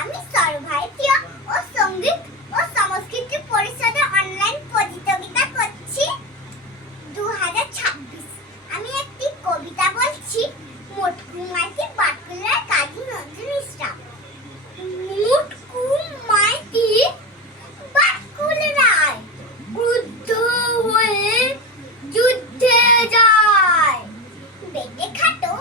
আমি সর্বভারতীয় ও সঙ্গীত ও সংস্কৃতি পরিষদে অনলাইন প্রতিযোগিতা করছি 2026। আমি একটি কবিতা বলছি। মোটকু মাইতি বাটকুলার কাজী নজরুল ইসলাম। মোটকু মাইতি বাটকুলার ক্রুদ্ধ হয়ে যুদ্ধে যায়। বেটে খাটো